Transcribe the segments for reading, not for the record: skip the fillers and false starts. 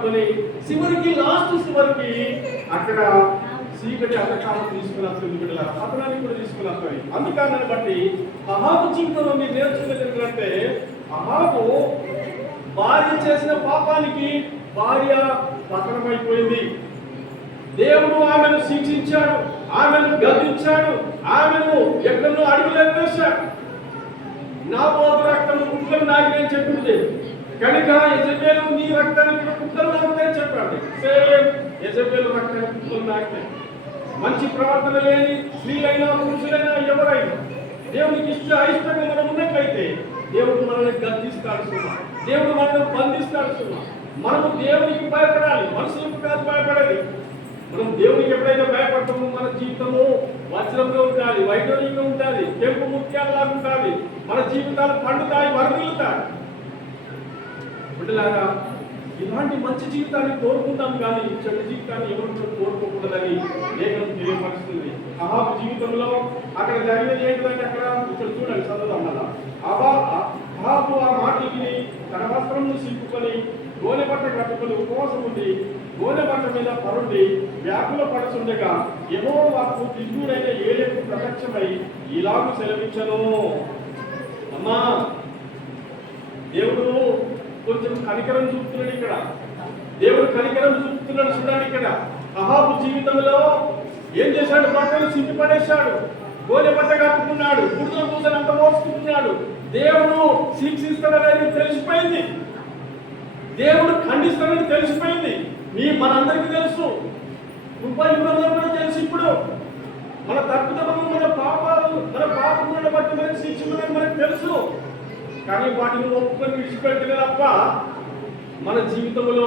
పట్టుకొని చివరికి అక్కడ చీకటి అంధకారం తీసుకుని వస్తుంది బిడ్డల పతనానికి కూడా తీసుకుని వస్తుంది. అందుకని బట్టి అహాబు జీవితంలో మీరు నేర్చుకునేది ఏంటంటే అహాబు భార్య చేసిన పాపానికి భార్య పతనమైపోయింది. దేవుడు ఆమెను శిక్షించాడు, ఆమెను గద్దించాడు, ఆమెను ఎక్కడో అడుగులు వేశాడు. నా పోతు రక్తము కుక్కలు నాకినే చెప్పింది కనుక యెజబెలు నీ రక్తానికి కుక్కలు నాకుతాయని చెప్పండి. సేమ్ యెజబెలు రక్తానికి కుక్కలు నాకినాయి. మంచి ప్రవర్తన లేని స్త్రీలైనా పురుషులైనా ఎవరైనా దేవునికి అయిష్టంగా మనం ఉన్నట్లయితే దేవుడు మనల్ని గద్దిస్తాడు సుమా, దేవుడు మనల్ని బంధిస్తాడు సుమా. మనము దేవునికి భయపడాలి, మనుషులకు కాదు భయపడాలి. మనం దేవునికి ఎప్పుడైతే భయపడతామో మన జీవితము వజ్రంగా ఉండాలి, వైఢూర్యంగా ఉండాలి, తెంపు ముత్యాలుగా ఉండాలి. మన జీవితాలు పండుతాయి, వరదలుతాయి. బిడ్డలారా, ఇలాంటి మంచి జీవితాన్ని కోరుకుంటాం కానీ చెడు జీవితాన్ని ఎవరు కోరుకోకూడదని లేఖనం తెలియపరుస్తుంది. అహాబు జీవితంలో అక్కడ జరిగినది ఏంటంటే అక్కడ ఇక్కడ చూడండి చదువుదాం అలా. అహాబు ఆ మాటలు విని తన వస్త్రమును సింపుకొని గోనె బట్ట కట్టుకొని ఉపవాసం ఉండి గోనె బట్ట మీద పరుండి వ్యాకుల పడుతుండగా యెహోవాకు దివ్యుడైన ఏలియాకు ప్రత్యక్షమై ఇలాగు సెలవించను. అమ్మా, దేవుడు కొంచెం కనికరం చూపుతున్నాడు ఇక్కడ. దేవుడు కనికరం చూపుతున్నాడు చూడండి ఇక్కడ. అహాబు జీవితంలో ఏం చేశాడు? బట్టలు చింపి పడేశాడు, గోనె బట్ట కట్టుకున్నాడు, గుడ్ల పూసనంత మోసుకుంటున్నాడు. దేవుడు శిక్షిస్తాడని తెలిసిపోయింది, దేవుడు ఖండిస్తాడని తెలిసిపోయింది. మనందరికీ తెలుసు, కృపయుగంలో కూడా తెలుసు. ఇప్పుడు మన తప్పుదలను, మన పాపములను బట్టి మనకి శిక్షించడం మనకు తెలుసు. కానీ వాటిని ఒప్పుకొని విడిచిపెట్టలే తప్ప మన జీవితంలో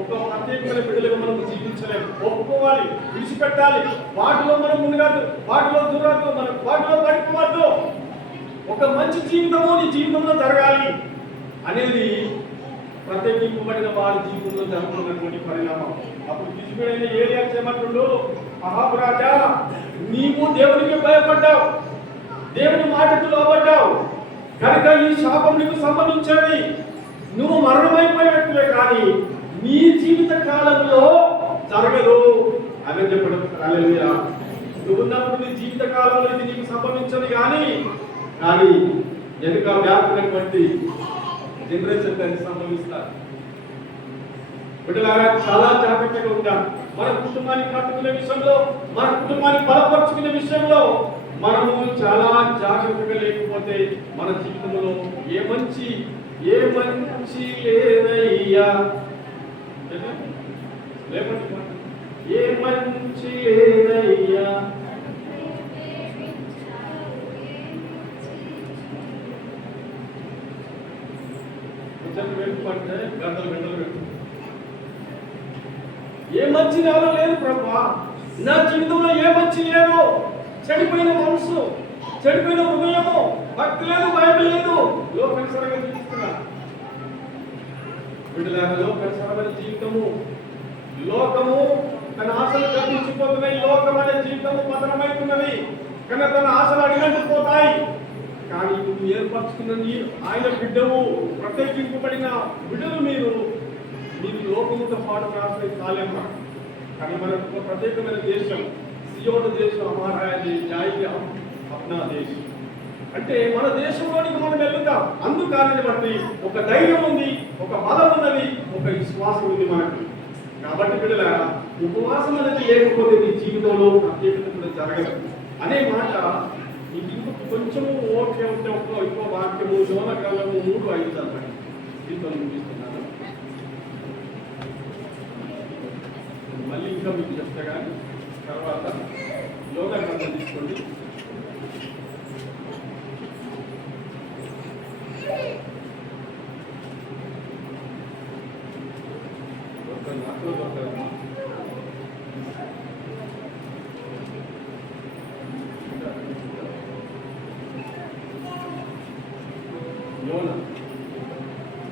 ఒక ప్రత్యేకమైన బిడ్డలుగా మనం జీవించలేము. ఒప్పుకోవాలి, విడిచిపెట్టాలి. వాటిలో మనం మునగదు, వాటిలో దూరద్దు, మనం వాటిలో పడిపోవద్దు. ఒక మంచి జీవితము నీ జీవితంలో జరగాలి అనేది ప్రత్యేకింపబడిన వారి జీవితంలో జరుగుతున్నటువంటి పరిణామం. అప్పుడు తీసుకుని ఏలియా చేయమంటుండు, అహాబు రాజా, నీవు దేవునికి భయపడ్డావు, దేవుని మాటకు లోబడ్డావు కనుక ఈ శాపం నీకు సంబంధించేది. నువ్వు మరణమైపోయినట్లే కానీ నీ జీవిత కాలంలో జరగదు అని చెప్పడం. హల్లెలూయా. నువ్వు ఉన్నప్పుడు నీ జీవిత కాలంలో ఇది నీకు సంభవించదు. కానీ వెనుక వ్యాపినటువంటి జనరేషన్ దాన్ని సంభవిస్తారు. బిడ్డలారా, చాలా జాగ్రత్తగా ఉంటాం. మన కుటుంబాన్ని కట్టుకునే విషయంలో, మన కుటుంబాన్ని బలపరుచుకునే విషయంలో మనము చాలా జాగ్రత్తగా లేకపోతే మన జీవితంలో ఏ మంచి లేదయ్యా, ఏ మంచి లేదయ్యా. ఏ మంచి నాలో లేదు ప్రభా, నా జీవితంలో ఏ మంచి లేదు. చెడిపోయిన మనసు, చెడిపోయిన హృదయము, భక్తి లేదు, భయం లేదు, లోకనుసరంగా జీవిస్తున్నా. బిడ్డలారా, లోకనుసరమైన జీవితము, లోకము తన ఆశలు గర్వించిపోతున్నాయి. లోకం అనే జీవితము పతనమైతున్నది కనుక తన ఆశలు అడిగంటిపోతాయి. కానీ నువ్వు ఏర్పరచుకున్న ఆయన బిడ్డవు, ప్రత్యేకింపబడిన బిడ్డలు మీరు లోకముతో పాటు రాష్ట్రం కాలేమ్మా. కానీ మనకు ఒక ప్రత్యేకమైన దేశం, సియోను దేశం, హమారా జాయిగా అప్నా దేశం అంటే మన దేశంలోనికి మనం వెళ్తాం. అందుకని బట్టి ఒక ధైర్యం ఉంది, ఒక బలం ఉన్నది, ఒక విశ్వాసం ఉంది మనకు. కాబట్టి బిడ్డలారా, ఉపవాసం అనేది లేకపోతే నీ జీవితంలో ప్రత్యేకత కూడా జరగదు అనే మాట నీకు కొంచెం ఓకే ఉంటే ఇంకో వాక్యము యోన కాలము 3:5 చదవండి. దీంతో ముగిస్తున్నాను. మళ్ళీ ఇంకా మీకు చెప్తా కానీ తర్వాత యోగ గ్రంథం తీసుకోండి.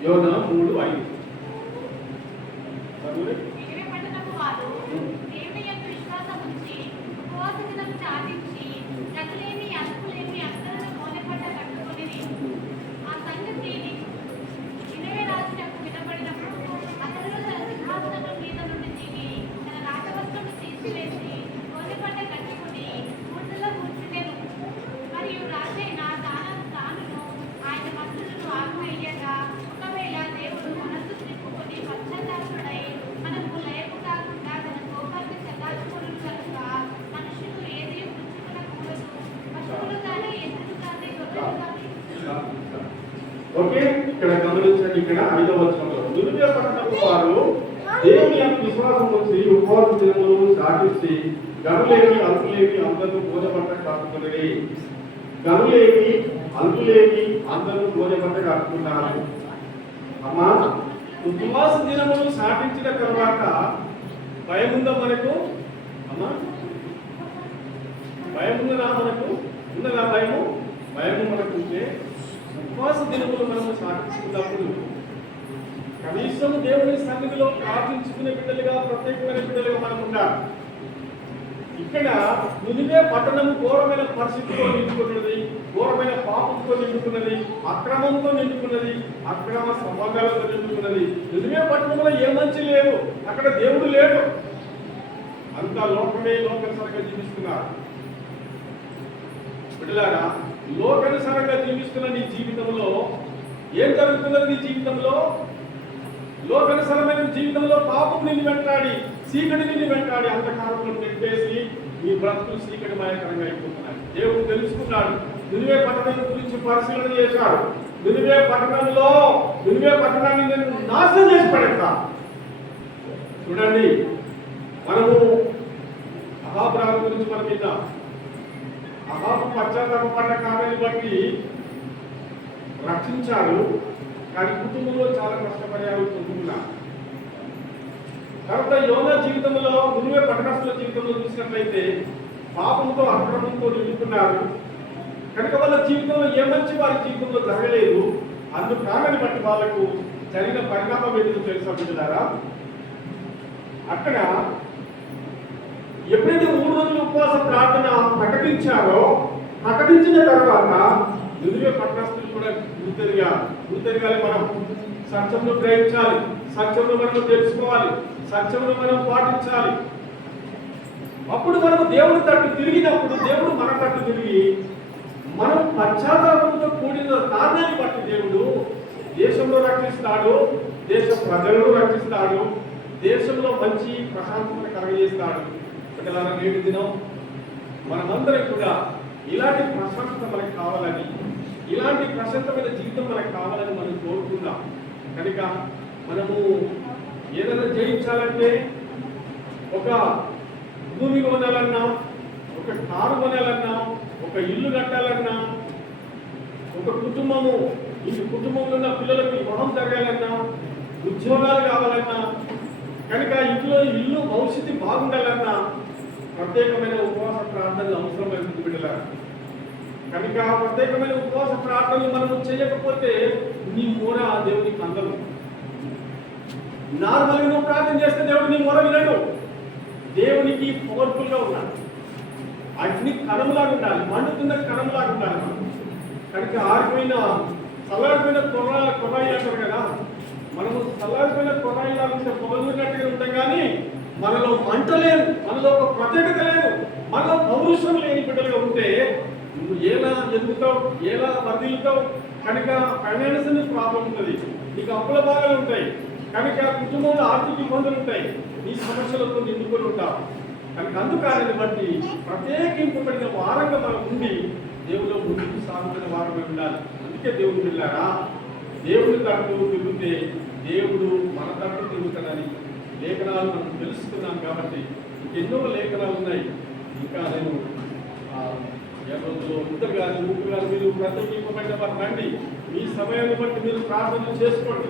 యోన 3:5 ఆ ఇక్కడ 5వ వచనంలో నినివే పట్టణపు వారు దేవుని యొక్క విశ్వాసం వచ్చి ఉపవాస దినములు సాధించి గనులేమి అల్పులేమి అందరూ భోజపట్ట కాకుతున్నది. గనులేమి అల్పులేమి అందరూ భోజపట్ట కాకుతున్నారు. అమ్మా, ఉపవాస దినములు సాధించిన తర్వాత భయం ఉందా మనకు? అమ్మా, భయం ఉన్నదా మనకు? ఉన్నదా భయము? భయము మనకు ఉంటే ఉపవాస దినములు మనము సాధించుకున్నప్పుడు కనీసం దేవుని సన్నిధిలో ప్రార్థించుకునే బిడ్డలుగా, ప్రత్యేకమైన బిడ్డలుగా మనం ఉండాలి. ఇక్కడ నినివే పట్టణము ఘోరమైన పరిస్థితితో నిండుకున్నది, ఘోరమైన పాపంతో నిండుకున్నది, అక్రమంతో నిండుకున్నది, అక్రమ సంబంధాలతో నిండుకున్నది. నినివే పట్టణంలో ఏ మంచి లేదు, అక్కడ దేవుడు లేడు, అంతా లోకమే లోకనుసారంగా జీవిస్తున్నారు. బిడ్డలారా, లోకనుసారంగా జీవిస్తున్న నీ జీవితంలో ఏం జరుగుతున్నది? నీ జీవితంలో లోకనుసారమైన జీవితంలో పాపం నిన్ను వెంటాడి, చీకటి నిన్ను వెంటాడి, అంధకారంలో పెట్టేసి నీ బ్రతుకులు చీకటిమయకరంగా అయిపోతున్నాయి. దేవుడు తెలుసుకున్నాడు. నినివే పట్టణం గురించి పరిశీలన చేశాడు. నినివే పట్టణాన్ని నేను నాశనం చేసి పడతా. చూడండి, మనము అహాబు రాజు గురించి మనం విన్నాం. అహాబు పశ్చాత్తాపపడ్డ కారణాన్ని బట్టి రక్షించాడు, కానీ కుటుంబంలో చాలా కష్టపర్యాలు పొందుతున్నారు. తర్వాత యోనా జీవితంలో, నినివే పట్టణస్థుల జీవితంలో చూసినట్లయితే పాపంతో అక్రమంతో నిండుతున్నారు కనుక వాళ్ళ జీవితంలో ఏ మంచి వారి జీవితంలో జరగలేదు. అందుకు కారణాన్ని బట్టి వాళ్ళకు జరిగిన పరిణామం ఏంటో తెలుసా బిడ్డలారా? అక్కడ ఎప్పుడైతే 3 రోజులు ఉపవాస ప్రార్థన ప్రకటించిన తర్వాత నినివే పట్టణస్థులు కూడా గుర్తెరగాలి. మనం సత్యంలో గ్రహించాలి, సత్యంలో మనం తెలుసుకోవాలి, సత్యంలో మనం పాటించాలి. అప్పుడు మనం దేవుడి తట్టు తిరిగినప్పుడు దేవుడు మన తట్టు తిరిగి మనం పశ్చాత్తాపంతో కూడిన కారణాన్ని బట్టి దేవుడు దేశంలో రక్షిస్తాడు, దేశ ప్రజలను రక్షిస్తాడు, దేశంలో మంచి ప్రశాంతత కలగజేస్తాడు. నేటి దినం మనమందరం కూడా ఇలాంటి ప్రశాంతత మనకు కావాలని, ఇలాంటి ప్రశాంతమైన జీవితం మనకు కావాలని మనం కోరుకుందాం. కనుక మనము ఏదైనా జయించాలంటే ఒక భూమి కొనాలన్నా, ఒక కారు కొనాలన్నా, ఒక ఇల్లు కట్టాలన్నా, ఒక కుటుంబంలో ఉన్న పిల్లలకు వివాహం జరగాలన్నా, ఉద్యోగాలు కావాలన్నా, కనుక ఇల్లు భవిష్యత్తు బాగుండాలన్నా ప్రత్యేకమైన ఉపవాస ప్రార్థనలు అవసరమైంది బిడ్డలారా. కనుక ప్రత్యేకమైన ఉపవాస ప్రార్థనలు మనం చేయకపోతే నీ మూర దేవునికి అందదు. నార్మల్గా నువ్వు ప్రార్థన చేస్తే దేవుడు నీ మూర వినడు. దేవునికి పవర్ఫుల్ గా ఉన్నాడు, అగ్ని కణంలాగా ఉండాలి, మండుతున్న కణంలాగా ఉండాలి మనం. కనుక చల్లారిపోయిన కొరాయి అంటారు కదా, మనము చల్లారిపోయిన కొరాయిలాగా ఉంటే పొగలున్నట్టుగా ఉంటాం, కానీ మనలో మంట లేదు, మనలో ఒక ప్రత్యేకత లేదు, మనలో పౌరుషం లేని బిడ్డలుగా ఉంటే నువ్వు ఎలా ఎదుగుతావు, ఎలా వర్ధిల్లుతావు? కనుక ఫైనాన్షియల్ ప్రాబ్లం ఉంటుంది, నీకు అప్పుల బాధలు ఉంటాయి, కనుక కుటుంబంలో ఆర్థిక ఇబ్బందులు ఉంటాయి, నీ సమస్యలతో నిండుకొని ఉంటావు. కనుక అందుకాన్ని బట్టి ప్రత్యేకింపబడిన వారంగా మనం ఉండి దేవులో ముందుకు సాగుతున్న వారమే ఉండాలి. అందుకే దేవుడు వెళ్ళారా, దేవుడి తట్టు తిరిగితే దేవుడు మన తట్టు తిరుగుతాడని లేఖనాలు మనం తెలుసుకున్నాం. కాబట్టి ఎన్నో లేఖనాలు ఉన్నాయి. ఇంకా నేను రోజులో ఇద్దరు గారు ముగ్గురు గారు మీరు ప్రత్యేకింపబడిన వారు రండి, మీ సమయాన్ని బట్టి మీరు ప్రార్థనలు చేసుకోండి.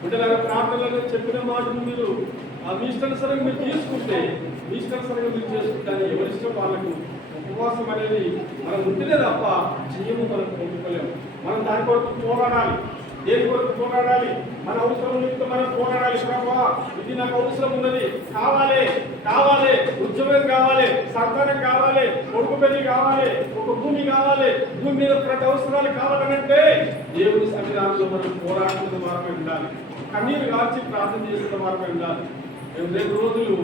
బిడ్డలారా, ప్రార్థనలు చెప్పిన మాటను మీరు మీ ఇష్టానుసారంగా మీరు తీసుకుంటే, మీ ఇష్టానుసారంగా మీరు చేసుకుంటారు. ఎవరిష్టం వాళ్ళకు ఉపవాసం అనేది మనం ఉంటేనే తప్ప చేయము, మనం పొందుకోలేము. మనం దాని కొరకు పోరాడాలి. దేని కొరకు పోరాడాలి? మన అవసరం నిమిత్తం మనం పోరాడాలి. ప్రభువా, ఇది నాకు అవసరం ఉన్నది, కావాలి, ఉద్యోగం కావాలి, సంతానం కావాలి, కొడుకు పెళ్లి కావాలి, ఒక భూమి కావాలి, భూమి మీద ప్రతి అవసరాలు కావాలనంటే దేవుని సన్నిధానంలో మనం పోరాడుతున్న వారమే ఉండాలి. కన్నీరు కాల్చి ప్రార్థన చేస్తున్న వారమే ఉండాలి. మేము 2 రోజులు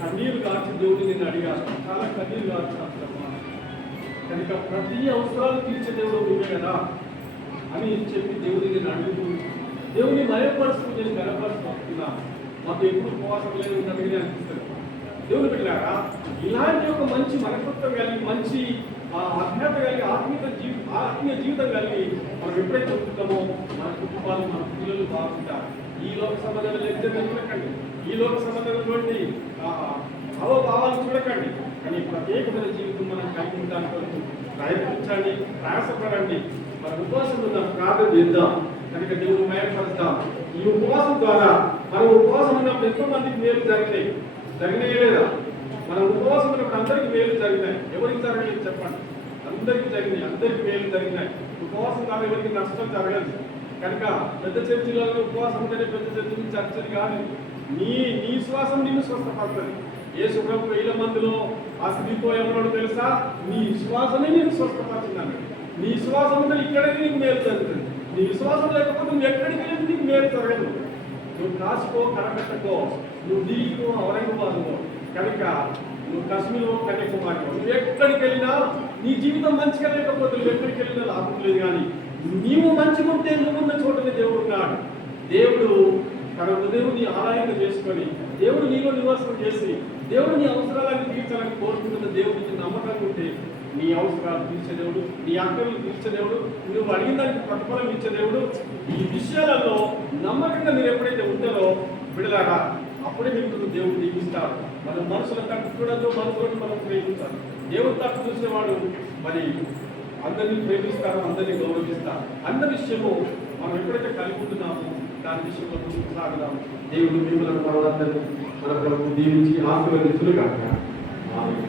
కన్నీరు కాల్చి దేవుడిని నేను అడిగాను, చాలా కన్నీరు కాల్చాను. కనుక ప్రతి అవసరాలు తీర్చే దేవుడు నువ్వే కదా అని చెప్పి దేవుడిని నేను అడుగుతూ దేవుని మయపరుస్తూ నేను గనపరుస్తున్నా. మాకు ఎప్పుడు ఉపవాసం లేదు ఉన్నట్టుగానే అనిపిస్తుంది. దేవుని బిడ్డలారా, ఇలాంటి ఒక మంచి మనస్తత్వం కలిగి మంచి ఆ అజ్ఞాత కలిగి ఆత్మీయ జీవితం కలిగి మనం ఎప్పుడైతే ఉంటున్నామో మన కుటుంబాలు మన పిల్లలు బాగుంటారు. ఈ లోక సంబంధమైన లెక్చర్లు చూడకండి, ఈ లోక సంబంధమైనటువంటి అవభావాలు చూడకండి, కానీ ప్రత్యేకమైన జీవితం మనం కలిగి ఉండడానికి ప్రయత్నించండి, ప్రయాసపడండి. మన ఉపవాసం ఉందాం, ప్రార్థన చేద్దాం, కనుక దేవుడు మయపరుస్తాం. ఈ ఉపవాసం ద్వారా మనం ఉపవాసం ఉన్నప్పుడు ఎంతో మందికి మేలు జరిగినాయి లేదా? మనం ఉపవాసం ఉన్నప్పుడు అందరికీ మేలు జరిగినాయి. ఎవరికి జరగలేదు చెప్పండి? అందరికీ జరిగినాయి, అందరికీ మేలు జరిగినాయి. ఉపవాసం ద్వారా ఎవరికి నష్టం జరగదు. కనుక పెద్ద చర్చిలలో ఉపవాసం ఉంటేనే పెద్ద చర్చలు చర్చలు కాదు. నీ శ్వాసం నిన్ను స్వస్థపడుతుంది. యేసు ప్రభు 1000 మందిలో ఆ స్త్రీతో ఎవరో తెలుసా? నీ విశ్వాసమే నేను స్వస్థపడుతున్నాను. నీ విశ్వాసం ఉంటే ఇక్కడికి నీకు మేలు జరుగుతుంది. నీ విశ్వాసం లేకపోతే నువ్వు ఎక్కడికి వెళ్ళి నీకు మేలు జరగదు. నువ్వు కాసుకో, కరకట్టకో, నువ్వు ఢిల్లీకో, ఔరంగాబాద్కో, కనుక నువ్వు కశ్మీర్లో, కన్యాకుమారిలో, నువ్వు ఎక్కడికి వెళ్ళినా నీ జీవితం మంచిగా లేకపోతే నువ్వు ఎక్కడికి వెళ్ళినా లాభం లేదు. కానీ నీవు మంచిగా ఉంటే నువ్వున్న చోటనే దేవుడు ఉన్నాడు. దేవుడు తన హృదయాన్ని ఆలయంగా చేసుకొని దేవుడు నీలో నివాసం చేసి దేవుడు నీ అవసరాలను తీర్చాలని కోరుకుంటున్న దేవుడికి నమ్మకంగా ఉంటే నీ అవసరాలు తీర్చే దేవుడు, నీ ఆకలిని తీర్చే దేవుడు, నువ్వు అడిగిన దానికి ప్రతిఫలం ఇచ్చే దేవుడు. ఈ విషయాలలో నమ్మకంగా మీరు ఎప్పుడైతే ఉంటారో విడలాగా అప్పుడే మీకు దేవుడు దీవిస్తారు. మనం మనుషుల తట్టు చూడదు, మనుషులను మనం ప్రేమించాలి. దేవుడు తట్టు చూసేవాడు మరి అందరినీ ప్రేమిస్తారు, అందరినీ గౌరవిస్తారు. అన్న విషయము మనం ఎప్పుడైతే కలిగి ఉంటున్నామో దాని విషయంలో ముందుకు సాగుదాం. దేవుడు మిమ్మల్ని మనలందరినీ మన ప్రభువు దీవించి ఆశీర్వదించును గాక. ఆమేన్.